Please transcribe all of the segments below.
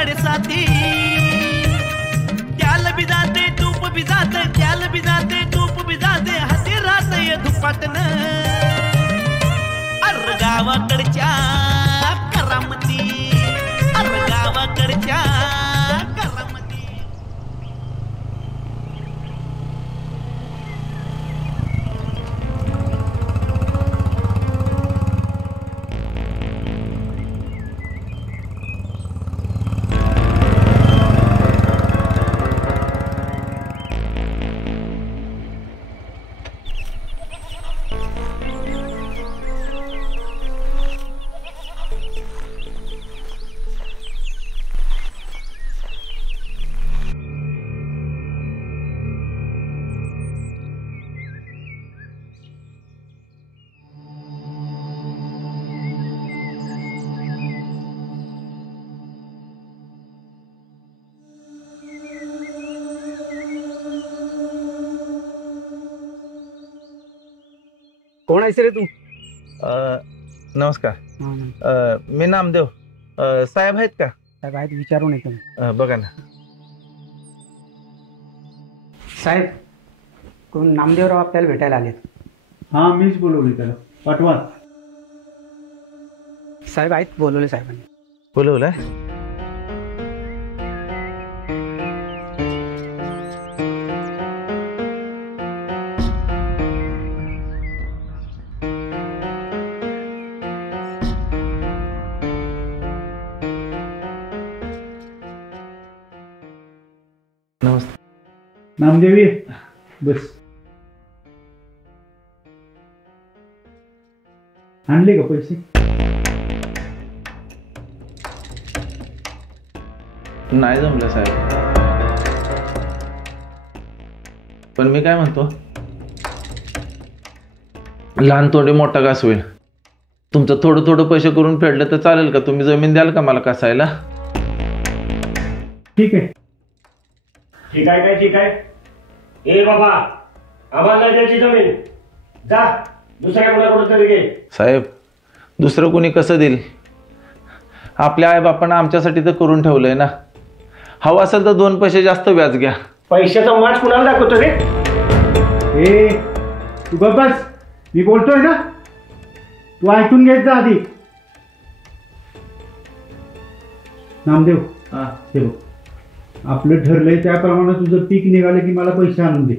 साथी त्याल भी जाते तूप भी जाते त्याल भी जाते तूप भी जाते हाती राहते धुपाटन अर गावाकडच्या करामती अर गावाकडच्या करामती। कोण आहेस रे तू? नमस्कार, मी नामदेव. साहेब आहेत का? साहेब आहेत, विचारून येतो. बघा ना साहेब, कोण नामदेवराव आपल्याला भेटायला आलेत. हां, मीच बोलवले त्याला, पाठवा. साहेब आहेत, बोलवले साहेबांनी. बोलवलंय? नमस्ते. नामदेवी, बस. आणले का पैसे? नाही जमलं साहेब, पण मी काय म्हणतो, लहान तोंडी मोठा घास होईल. तुमचं थोडं थोडं पैसे करून फेडलं तर चालेल का? तुम्ही जमीन द्याल का मला कसायला? ठीक आहे. ठीक आहे काय? ठीक आहे. ए बाबा, आम्हाला द्यायची जमीन, जा दुसऱ्या कोणाकडून तरी घे. साहेब, दुसरं कोणी कसं देईल? आपल्या आईबापांना आमच्यासाठी तर करून ठेवलंय ना. हवं असेल तर 2 पैसे जास्त व्याज घ्या. पैशाचा माज कुणाला दाखवतो रे? ए, तू बस, मी बोलतोय ना, तू ऐकून घेत जा आधी. नामदेव, हे बघ, आपलं ठरलंय त्याप्रमाणे तुझं पीक निघालं की मला पैसे आणून दे.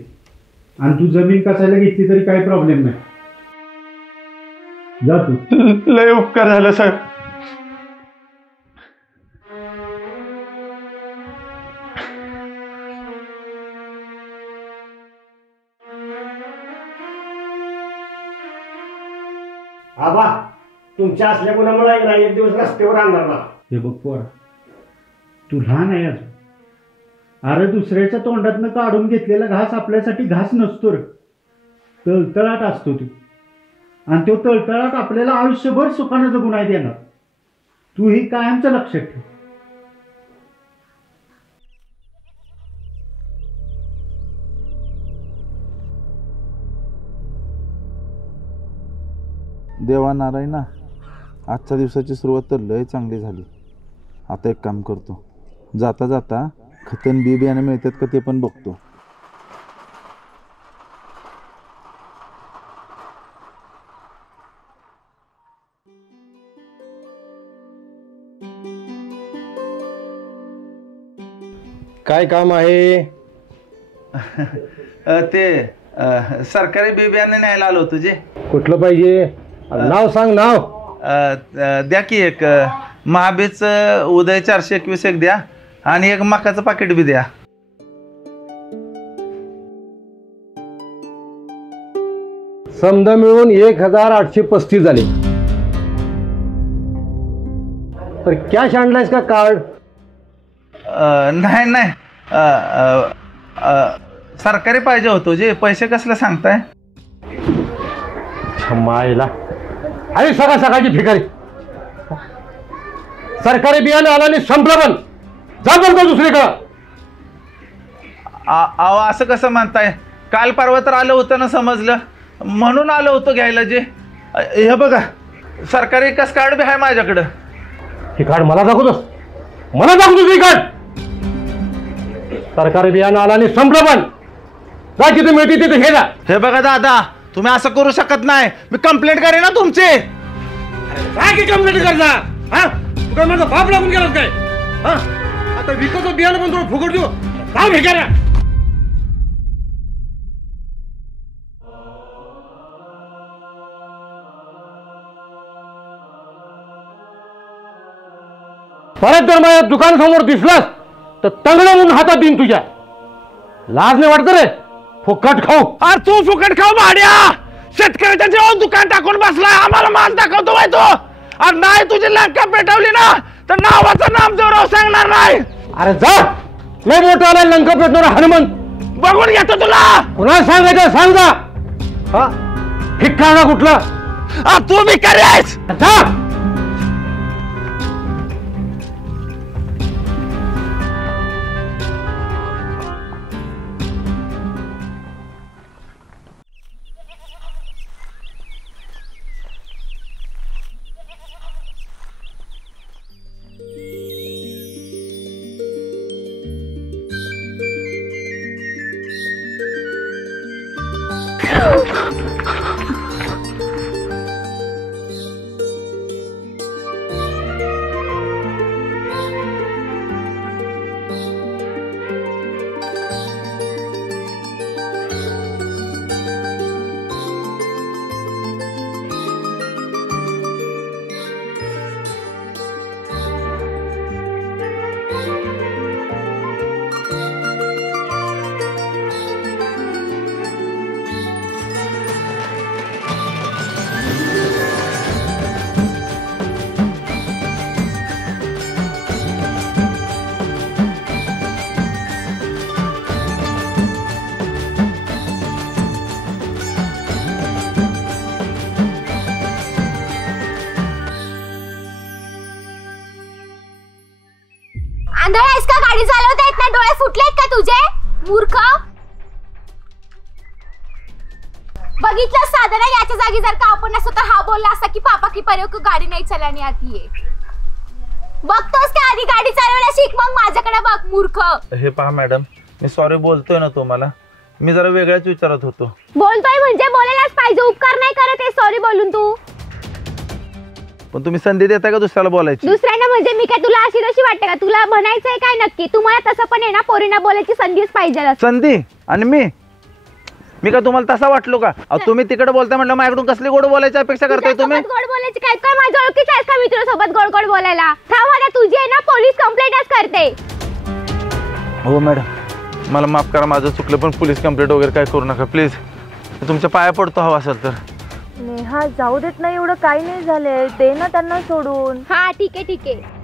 आणि तू जमीन कसायला घेतली तरी काही प्रॉब्लेम नाही. जा तू. लय उपकार झाला साहेब. आबा, तुमच्या असल्या गुणामुळे एक दिवस रस्त्यावर आणणार ना. हे बघ पोरा, तू लहान आहे अजून. अरे दुसऱ्याच्या तोंडातनं काढून घेतलेला घास आपल्यासाठी घास नसतो रे, तळतळाट असतो तो. आणि तो तळतळाट आपल्याला आयुष्यभर सुखानं जगून आहे देणार. तू ही कायमचं लक्षात ठेव. देवा नारायणा, आजच्या दिवसाची सुरुवात तर लय चांगली झाली. आता एक काम करतो, जाता जाता खतन बी बियाणे मिळतात का ते पण बघतो. काय काम आहे? ते सरकारी बी बियाणे न्यायला आलो तुझे. कुठलं पाहिजे? नाव सांग, नाव. द्या की एक महाबीच उदय 421 एक द्या, आणि एक मकाचं पाकिट बी द्या. समजा मिळून 1835 झाले. तर कॅश आणलायस का कार्ड? नाही नाही, सरकारी पाहिजे होतो जे. पैसे कसले सांगताय? मायला, अरे सगळ्या सकाळची भिकारी. सरकारी बियाणे आला आणि संपलं. पण जा बोलतो दुसरीकडं. अहो असं कसं म्हणताय? काल परवा तर आलं होतं ना, समजलं म्हणून आलो होतो घ्यायला. जे हे बघा, सरकारी कस कार्ड बी आहे माझ्याकडं. हे कार्ड मला दाखवतोस? मला दाखव तुझी गट. सरकारी बियाणं आला आणि संपलं पण. जा जिथे मिळते तिथे हे जा. हे बघा दादा, तुम्ही असं करू शकत नाही. मी कंप्लेंट करेन ना तुमची. काय की कंप्लेंट करणार? हा, तू काय माझा बाप लागून गेलास काय? हा, आता विकत बियाणं पण तुला फुकट देऊ. काय भिकाऱ्या? परत जर माझ्या दुकानासमोर दिसलास तर तंगडं म्हणून हातात देईन तुझ्या. लाज नाही वाटत रे? फुकट खाऊ. अरे तू फुकट खाऊ भाड्या. शेतकऱ्याच्या जेव्हा दुकान टाकून बसलाय, आम्हाला माल दाखवतो बाय तो. अरे नाही तुझी लंका पेटवली ना तर नावाचं नाम जोराव सांगणार नाही. अरे जा, लय मोठा आलाय लंका पेटवणार हनुमंत. बघून घेतो तुला. कुणाला सांगायचं सांग जा. हा, ठिकाणा कुठलं? तू भिकारी आहेस. जा. आंधळा आहेस का? गाडी चालवता येत नाही? डोळे फुटलेत का तुझे? मूर्ख. बघितलं साधना, याच्या जागी जर का आपण असं तर हा बोलला असता की पापा की पर्यो को गाडी नाही चलानी आती है. बघतोस का? आधी गाडी चालवायला शिक, मग माझ्याकडे बघ मूर्ख. हे पहा मॅडम, मी सॉरी बोलतोय ना तुम्हाला. मी जरा वेगळ्याच विचारात होतो. बोलतोय म्हणजे बोलायलाच पाहिजे. उपकार नाही करत आहे सॉरी बोलून तू. पण तुम्ही संधी देताय का दुसऱ्याला बोलायची? दुसऱ्यांना म्हणजे मी काय तुला अशी तशी वाटते का? तुला म्हणायचंय काय नक्की? तुम्हाला तसं पण आहे ना, पोरींना बोलायची संधीच पाहिजे. संधी? आणि मी का तुम्हाला तसा वाटलो का? तुम्ही तिकडे बोलताय म्हटलं माझ्याकडून कसली गोड बोलायची अपेक्षा करताय तुम्ही? गोड बोलायची काय? काय माझ्या ओळखीचं आहेस का मी तुझ्या सोबत गोड गोड बोलायला? थांब, आता तुझी आहे ना पोलीस कंप्लेंटच करते. हो मॅडम, मला माफ करा, माझं चुकलं. पण पोलीस कंप्लेंट वगैरे काय करू नका प्लीज. तुमच्या पाया पडतो हवा असेल तर. नेहा जाऊ देत नाही, एवढं काही नाही झालंय. दे ना त्यांना सोडून. हा ठीक आहे ठीक आहे.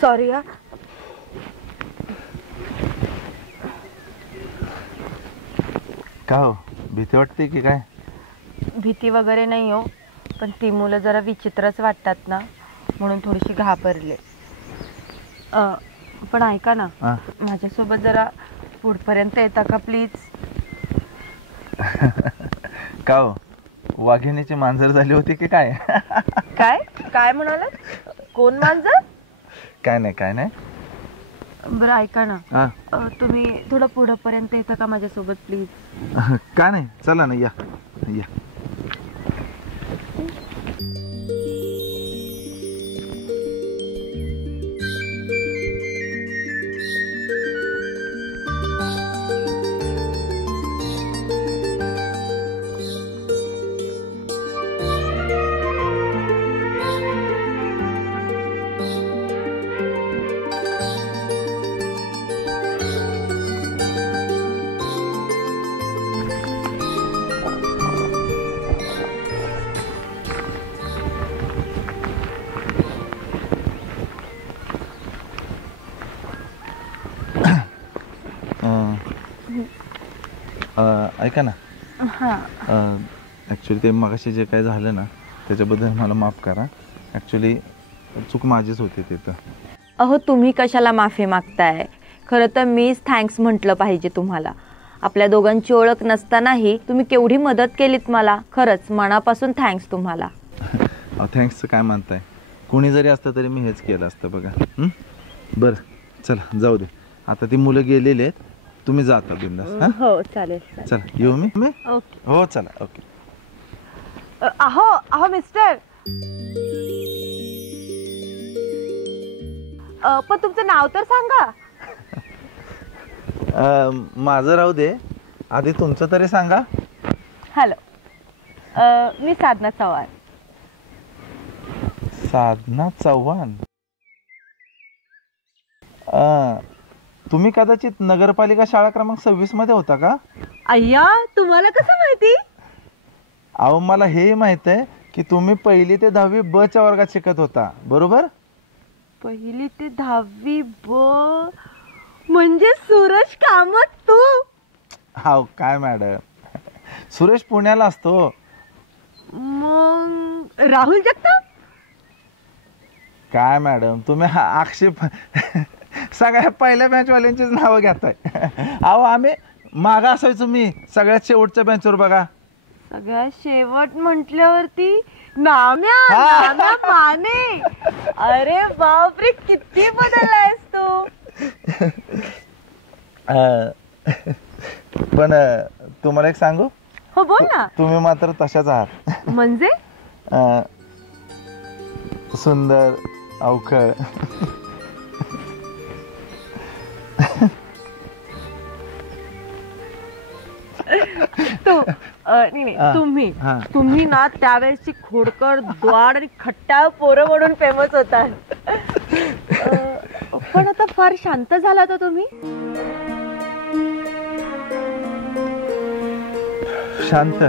सॉरी हा. का हो, भीती वाटते की काय? भीती वगैरे नाही हो, पण ती मुलं जरा विचित्रच वाटतात ना, म्हणून थोडीशी घाबरले. पण ऐका ना, माझ्यासोबत जरा पुढपर्यंत येता का प्लीज? का हो, वाघिणीची मांजर झाली होती की काय? काय काय म्हणाला? कोण मांजर? काय नाही काय नाही. बरं ऐका ना, तुम्ही थोडं पुढपर्यंत येता का माझ्यासोबत प्लीज? काय नाही, चला ना, या या. ऐका ना, हां ॲक्च्युली ते मगाशी जे काय झालं ना त्याच्याबद्दल मला माफ करा. ॲक्च्युली चूक माझीच होती तिथं. अहो तुम्ही कशाला माफी मागताय? खरं तर मीच थँक्स म्हटलं पाहिजे तुम्हाला. आपल्या दोघांची ओळख नसतानाही तुम्ही केवढी मदत केलीत मला. खरंच मनापासून थँक्स तुम्हाला. थँक्सचं काय म्हणताय, कोणी जरी असतं तरी मी हेच केलं असतं बघा. बरं चला जाऊ दे, आता ती मुलं गेलेली आहेत, तुम्ही जाता बिंदास. हां हो चालेल. चला येऊ मी. ओके. हो चला ओके. अहो अहो मिस्टर, पण तुमचं नाव तर सांगा. माझं राहू दे, आधी तुमचं तरी सांगा. हॅलो, मी साधना चव्हाण. साधना चव्हाण. तुम्ही कदाचित नगरपालिका शाळा क्रमांक 26 मध्ये होता का? अय्या, तुम्हाला कसं माहिती? अहो मला हे माहित आहे की तुम्ही 1ली ते 10वी ब च्या वर्गात शिकत होता, बरोबर? 1ली ते 10वी ब म्हणजे सूरज कामत तू? हाव काय मॅडम, सुरेश पुण्याला असतो. मग राहुल जगताप? काय मॅडम तुम्ही हा आक्षेप सगळ्या पहिल्या बँचवाल्यांचीच नावं घेताय. अहो आम्ही मागा असायचो, मी सगळ्यात शेवटच्या बेंचवर बघा. सगळ्यात शेवट म्हटल्यावरती नाम्या माने. अरे बापरे, किती बदललायस तू. पण तुम्हाला एक सांगू? हो बोल ना. तुम्ही मात्र तशाच आहात. म्हणजे? सुंदर, अवखळ. तुम्ही ना त्यावेळेसची खोडकर, द्वाड आणि खट्टा पोरं म्हणून फेमस होतात. पण आता फार शांत झाला तर तुम्ही. शांत?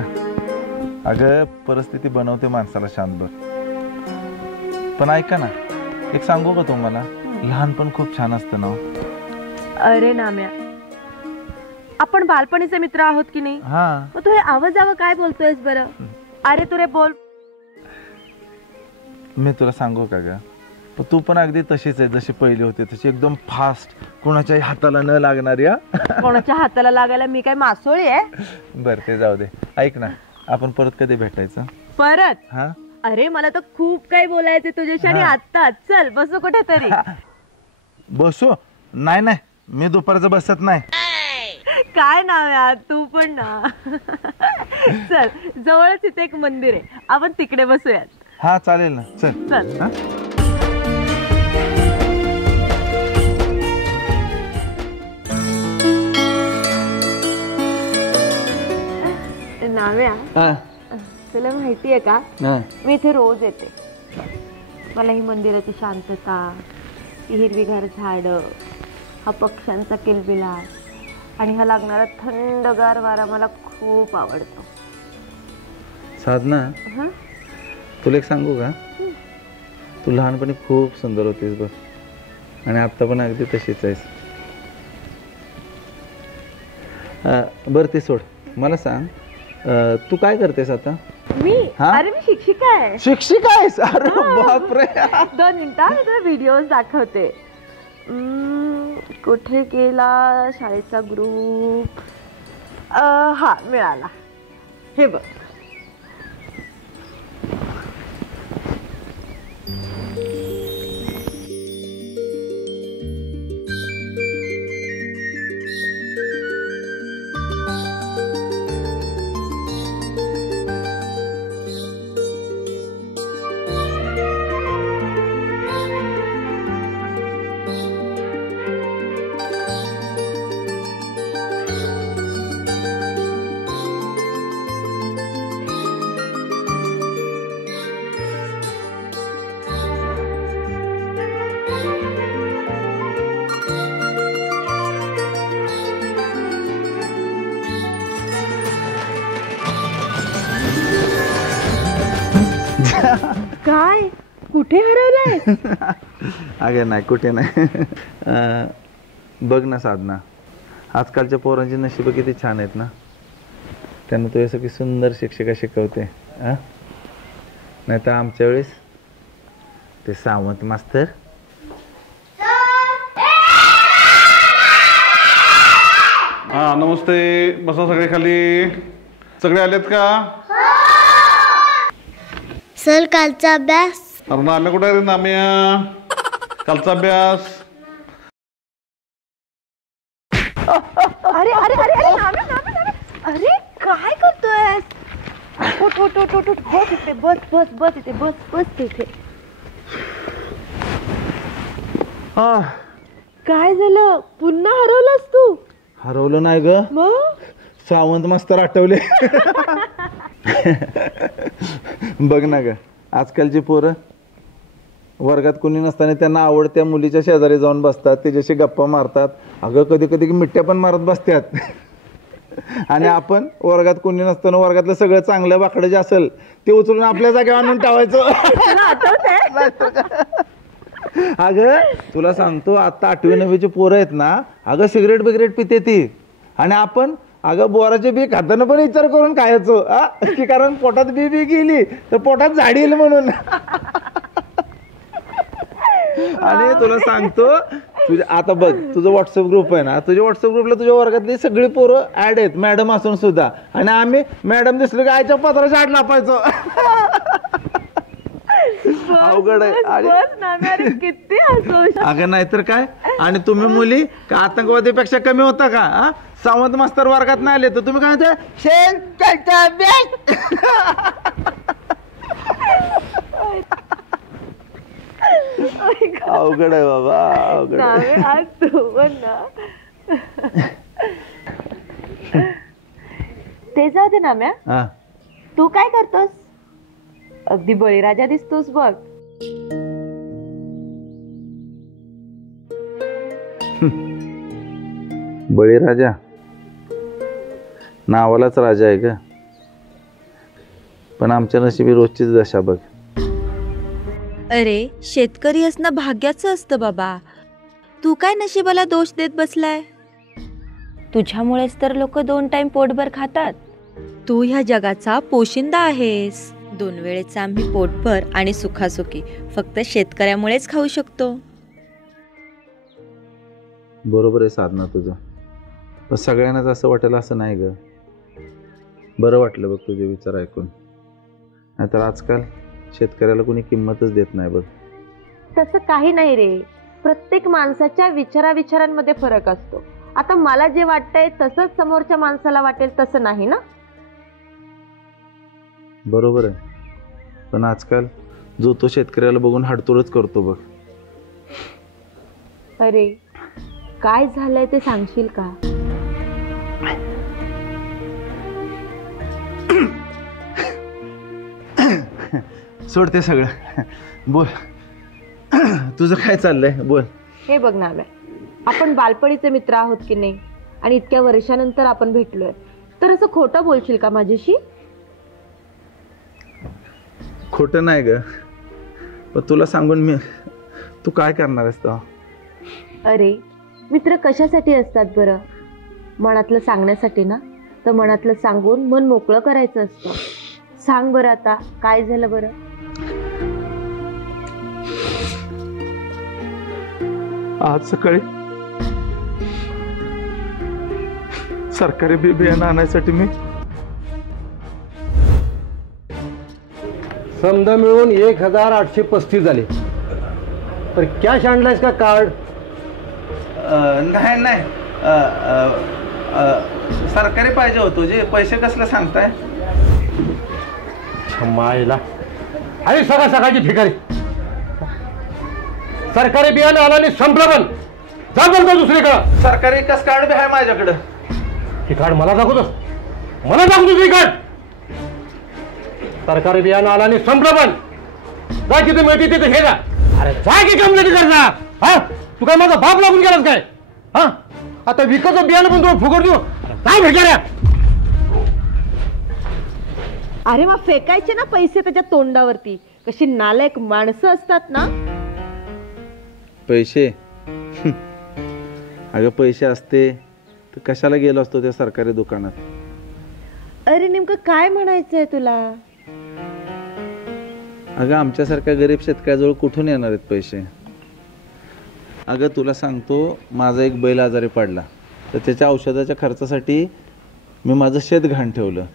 अगं परिस्थिती बनवते माणसाला शांत. बघ पण ऐका ना, एक सांगू का तुम्हाला, लहानपण खूप छान असतं ना. अरे नाम्या, आपण बालपणीचे मित्र आहोत की नाही? मग तू हे आवाजावं काय बोलतोयस बरं? अरे तुरे बोल. मी तुला सांगू का ग, तू पण अगदी तशीच आहे जशी पहिली होती तशी, एकदम फास्ट, कोणाच्याही हाताला न लागणारी. कोणाच्या हाताला लागायला मी काय मासोळी आहे? बरं ते जाऊ दे. ऐक ना, आपण परत कधी भेटायचं? परत? हा. अरे मला तर खूप काही बोलायचं तुझ्याशी. आणि आता चल बसू कुठेतरी. बसू? नाही नाही, मी दुपारचं बसत नाही. काय नाव यार, तू पण ना. चल जवळच इथे एक मंदिर आहे, आपण तिकडे बसूयात. हा चालेल ना, चल चल. नाव्या, तुला माहितीये का, मी इथे रोज येते. मला ही मंदिराची शांतता, ही हिरवीगार झाड, हा पक्ष्यांचा किलबिलाट आणि हा लागणारा थंडगार वारा मला खूप आवडतो. साधना, तुला एक सांगू का, तू लहानपणी खूप सुंदर होतीस बघ, आणि आता पण अगदी तशीच आहेस. बरं ते सोड, मला सांग तू काय करतेस आता? मी? अरे मी शिक्षिका आहे. शिक्षिका आहेस? अरे बापरे. 2 मिनिटं मी तुला व्हिडिओज दाखवते. कुठे गेला शाळेचा ग्रुप? हा मिळाला, हे बघ. काय? कुठे हरवलाय? अगे नाही, कुठे नाही. बघ ना साधना, आजकालच्या पोरांची नशीब किती छान आहेत ना. त्यांना तो असं की सुंदर शिक्षिका शिकवते. नाही तर आमच्या वेळेस ते सावंत मास्तर. हा नमस्ते, बसा सगळे खाली. सगळे आलेत का? सर कालचा अभ्यास. अरे नाम्या कुठे रे? नाम्या, कालचा अभ्यास. अरे अरे अरे अरे नाम्या, नाम्या, नाम्या. अरे काय करतोय? उठ उठ उठ उठ उठ. बस इथे, बस बस बस इथे, बस बस तिथे. काय झालं? पुन्हा हरवलास तू? हरवलं नाही ग, मग सावंत मास्तर आठवले. बघ ना ग, आजकालची पोरं वर्गात कोणी नसताना त्यांना आवडत्या मुलीच्या शेजारी जाऊन बसतात, तिच्याशी गप्पा मारतात. अगं कधी कधी मिठ्या पण मारत बसतात. आणि आपण वर्गात कोणी नसताना वर्गातलं सगळं चांगलं वाकडं जे असेल ते उचलून आपल्या जागेवर आणून ठेवायचं. अगं तुला सांगतो, आता 8वी 9वीची पोरं आहेत ना, अगं सिगरेट बिगरेट पिते ती. आणि आपण अगं बोराचे बी खाताना पण विचार करून खायचो की कारण पोटात बी गेली तर पोटात झाड येईल म्हणून. आणि तुला सांगतो, तुझ्या आता बघ तुझं व्हॉट्सअप ग्रुप आहे ना, तुझ्या व्हॉट्सअप ग्रुपला तुझ्या वर्गातली सगळी पोरं ऍड आहेत, मॅडम असून सुद्धा. आणि आम्ही मॅडम दिसलो की आईच्या पत्राच्या आड लापायचो. अवघड आहे. किती हसू. अगं नाहीतर काय. आणि तुम्ही मुली का आतंकवादीपेक्षा कमी होता का? सावंत मास्तर वर्गात नाही आले तर तुम्ही काय अवघड आहे बाबा, अवघड ते जाऊ दे नाम्या. तू काय करतोस? अगदी बळीराजा दिसतोस बघ. बळीराजा नावालाच राजा आहे का? पण आमच्या नशिबी रोजचीच दशा बघ. अरे शेतकरी असणं भाग्याचं असतं बाबा. तू काय नशिबाला दोष देत बसलाय? तुझ्यामुळेच तर लोक 2 टाइम पोटभर खातात. तू ह्या जगाचा पोशिंदा आहेस. 2 वेळेचा आम्ही पोटभर आणि सुखासुखी फक्त शेतकऱ्यामुळेच खाऊ शकतो. बरोबर आहे साधना तुझं, पण सगळ्यांनाच असं वाटेल असं नाही ग. बरं वाटलं बघ तुझे विचार ऐकून. नाहीतर आजकाल शेतकऱ्याला कोणी किंमतच देत नाही बघ. तसं काही नाही रे, प्रत्येक माणसाच्या विचारांमध्ये फरक असतो. आता मला जे वाटतंय तसंच समोरच्या माणसाला वाटेल तसं नाही ना. बरोबर आहे, पण आजकाल जो तो शेतकऱ्याला बघून हाडतोडच करतो बघ. अरे काय झालंय ते सांगशील का? सोडते सगळं, बोल तुझं काय चाललंय बोल. हे बघ ना, आपण बालपणीचे मित्र आहोत की नाही, आणि इतक्या वर्षानंतर आपण भेटलोय, तर असं खोटं बोलशील का माझ्याशी? खोटं नाही ग, पण तुला सांगून मी तू काय करणार आहेस तो? अरे मित्र कशासाठी असतात बरं? मनातलं सांगण्यासाठी ना. तर मनातलं सांगून मन मोकळं करायचं असतं. सांग बरं आता काय झालं बरं? आज सकाळी सरकारी बी बियाणं आणायसाठी मी समजा मिळून 1835 झाले. तर कॅश आणलायस का कार्ड? नाही नाही, सरकारी पाहिजे होतो. जे पैसे कसले सांगताय? मायला अरे सगळ्या सकाळची भिकारी. सरकारी बियाणं आला आणि संपलं पण. जा बोलतो दुसरीकडं. सरकारी कस कार्ड बी आहे माझ्याकडं. हे कार्ड मला दाखवतोस? मला दाखव दुसरी कार्ड. सरकारी बियाणं आला आणि संपलं पण. जा तिथे मिळते तिथे हे जा. अरे जा की कंप्लेंट कर जा. हा तू काय माझा बाप लागून गेलास काय? हा आता विकत बियाणं पण तुला फुकट देऊ. काय भिकाऱ्या? अरे मग फेकायचे ना पैसे त्याच्या तोंडावरती. कशी नालायक माणसं असतात ना. पैसे अगं पैसे असते तर कशाला गेलो असतो त्या सरकारी दुकानात. अरे नेमकं काय म्हणायचंय तुला? अगं आमच्यासारख्या गरीब शेतकऱ्याजवळ कुठून येणार आहेत पैसे. अगं तुला सांगतो, माझा एक बैल आजारी पडला तर त्याच्या औषधाच्या खर्चासाठी मी माझं शेत घाण ठेवलं.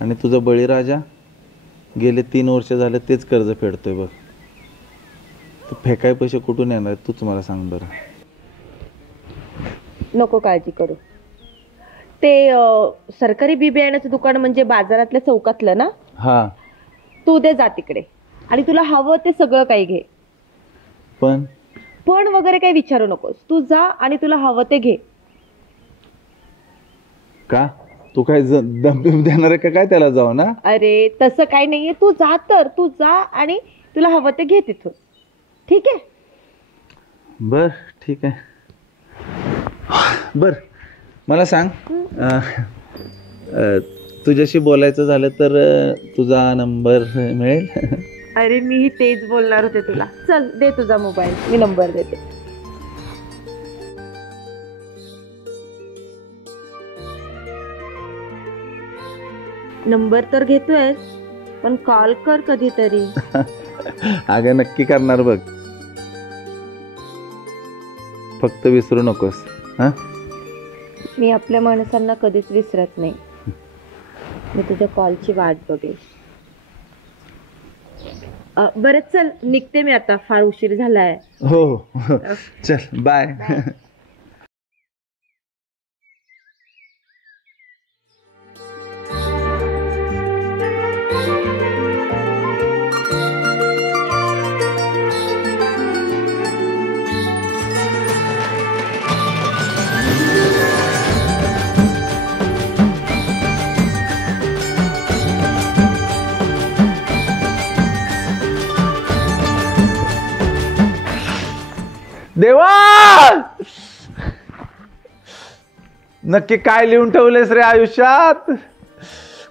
आणि तुझा बळीराजा गेले 3 वर्ष झाले तेच कर्ज फेडतोय बघ. तर फेकाय पैसे कुठून येणार आहेत तूच मला सांग बरं. नको काळजी करू. ते सरकारी बी बियाण्याचं दुकान म्हणजे बाजारातल्या चौकातलं ना? हा. तू दे जा तिकडे आणि तुला हवं ते सगळं काही घे. पण वगैरे काही विचारू नकोस. तू जा आणि तुला हवं ते घे. का तू काय दमबिम देणार आहे का काय त्याला जाऊ ना? अरे तसं काही नाहीये. तू जा तर तू जा आणि तुला हवं ते घे तिथून. ठीक आहे? बर ठीक आहे. बर मला सांग, तुझ्याशी बोलायचं झालं तर तुझा नंबर मिळेल? अरे मी तेच बोलणार होते तुला. चल दे तुझा मोबाईल, मी नंबर देते. नंबर तर घेतोय पण कॉल कर कधीतरी. अगं नक्की करणार बघ, फक्त विसरू नकोस. हा, मी आपल्या माणसांना कधीच विसरत नाही. मी तुझ्या कॉलची वाट बघेल. बरं चल निघते मी आता, फार उशीर झालाय. हो चल बाय. देवा, नक्की काय लिहून ठेवलेस रे आयुष्यात?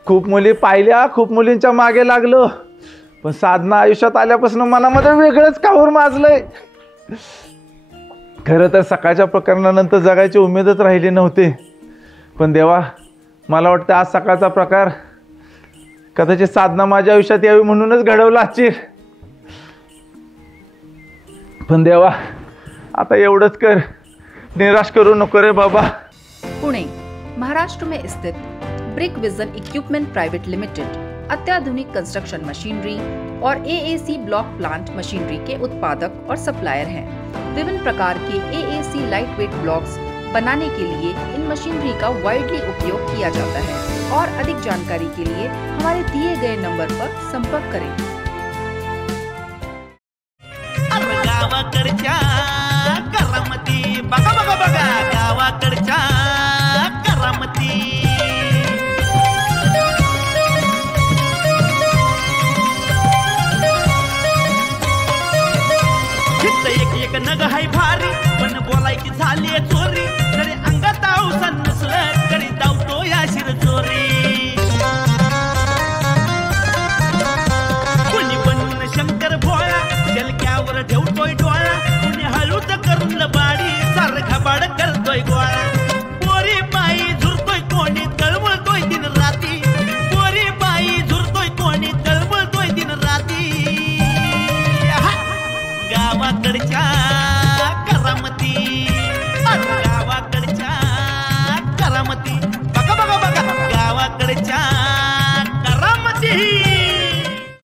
खूप मुली पाहिल्या, खूप मुलींच्या मागे लागलो, पण साधना आयुष्यात आल्यापासून मनामध्ये वेगळंच काहूर माजलंय. खरं तर सकाळच्या प्रकरणानंतर जगायची उमेदच राहिली नव्हती. पण देवा, मला वाटतं आज सकाळचा प्रकार कदाचित साधना माझ्या आयुष्यात यावी म्हणूनच घडवला असशील. पण देवा, आता एवढंच कर, निराश करू नको रे बाबा. पुणे, महाराष्ट्र में स्थित brick vision equipment private limited अत्याधुनिक कंस्ट्रक्शन मशीनरी और एएसी ब्लॉक प्लांट मशीनरी के उत्पादक और सप्लायर हैं। विभिन्न प्रकार के एएसी लाइट वेट ब्लॉक्स बनाने के लिए इन मशीनरी का वाइडली उपयोग किया जाता है। और अधिक जानकारी के लिए हमारे दिए गए नंबर पर संपर्क करें। गावाकडच्या करामती बघा बघा बघा, गावाकडच्या करामती. एक एक नग हाय भारी, पण बोलायची झाली चोरी. तरी अंगात औसन नसलं तरी धावतो या शिरचोरी. कोणी बनून शंकर भोळा, डलक्यावर ठेवतोय